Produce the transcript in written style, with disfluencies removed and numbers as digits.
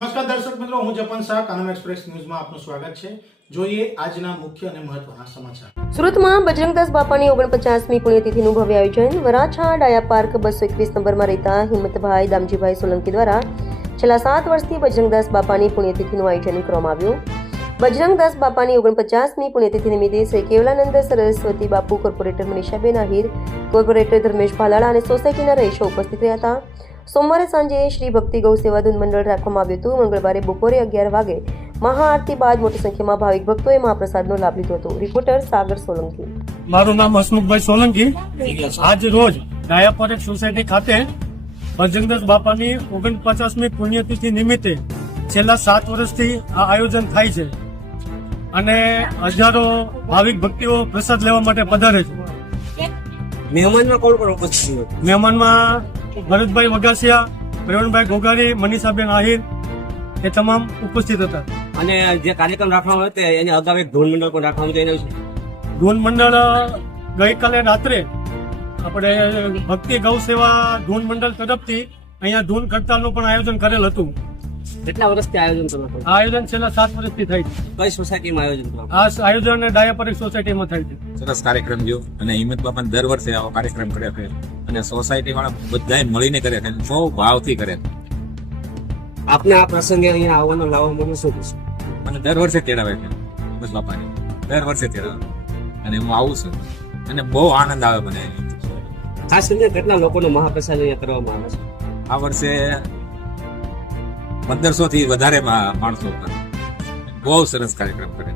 નમસ્કાર દર્શક મિત્રો, હું જપન શાહ, કાનમ એક્સપ્રેસ ન્યૂઝમાં આપનું સ્વાગત છે. જોઈએ આજના મુખ્ય અને મહત્વના સમાચાર. સુરતમાં બજરંગદાસ બાપાની 49મી પુણ્યતિથિનું ભવ્ય આયોજન. વરાછા ડાયા પાર્ક 221 નંબરમાં રહેતા હિંમતભાઈ દામજીભાઈ સોલંકી દ્વારા છેલ્લા 7 વર્ષથી બજરંગદાસ બાપાની પુણ્યતિથિનું આયોજન કરવામાં આવ્યું. બજરંગદાસ બાપાની 49મી પુણ્યતિથિ નિમિત્તે શ્રી કેવલાનંદ સરસ્વતી બાપુ, કોર્પોરેટર મનીષાબેન આહિર, કોર્પોરેટર ધર્મેશ ભાલાળા અને સોસાયટીના રહીશો ઉપસ્થિત રહ્યા હતા. સોમવારે સાંજે શ્રી ભક્તિ ગૌ સેવા ધૂન મંડળ રાખવામાં આવ્યું હતું. મંગળવારે બપોરે 11 વાગે મહાઆરતી બાદ મોટી સંખ્યામાં ભાવિક ભક્તોએ મહાપ્રસાદનો લાભ લીધો હતો. રિપોર્ટર સાગર સોલંકી. મારું નામ હસમુખભાઈ સોલંકી. આજ રોજ ડાયાપોરેક સોસાયટી ખાતે બજરંગદાસ બાપાની 49મી પુણ્યતિથિ નિમિત્તે છેલ્લા 7 વર્ષથી આ આયોજન થાય છે અને હજારો ભાવિક ભક્તિઓ પ્રસાદ લેવા માટે પધારે છે. મહેમાનમાં કોણ કોણ ઉપસ્થિત હતું? મહેમાનમાં ભરતભાઈ વગાસિયા, પ્રવીણભાઈ ગોગારી, મનીષાબેન આહિર એ તમામ ઉપસ્થિત હતા. અને જે કાર્યક્રમ રાખવામાં આવ્યો હતો એની અગાઉ એક ધૂન મંડળ પણ રાખવામાં આવ્યું એના વિશે ધૂન મંડળ ગઈકાલે રાત્રે આપણે ભક્તિ ગૌ સેવા ધૂન મંડળ તરફથી અહીંયા ધૂન કરતાલનું પણ આયોજન કરેલ હતું. કેટલા વર્ષથી આયોજન કરવામાં આ આયોજન છેલ્લા 7 વર્ષથી થાય છે. કઈ સોસાયટીમાં આયોજન કરવામાં આ આયોજન ડાયાપોરેક સોસાયટીમાં થાય છે. સરસ કાર્યક્રમ જો અને હિંમત બાપા દર વર્ષે આવો કાર્યક્રમ કરે છે અને સોસાયટી વાળા બધાય મળીને કરે છે, બહુ ભાવથી કરે છે. આપને આ પ્રસંગે અહીંયા આવવાનો લાવવા મને શું કહેશો? મને દર વર્ષે તેડાવે છે હિંમત બાપાને, દર વર્ષે તેડાવે અને હું આવું છું અને બહુ આનંદ આવે મને. ખાસ કરીને કેટલા લોકોનો મહાપ્રસાદ અહીંયા કરવામાં આવે છે? આ વર્ષે 1500 થી વધારે માણસો બહુ સરસ કાર્યક્રમ કરે.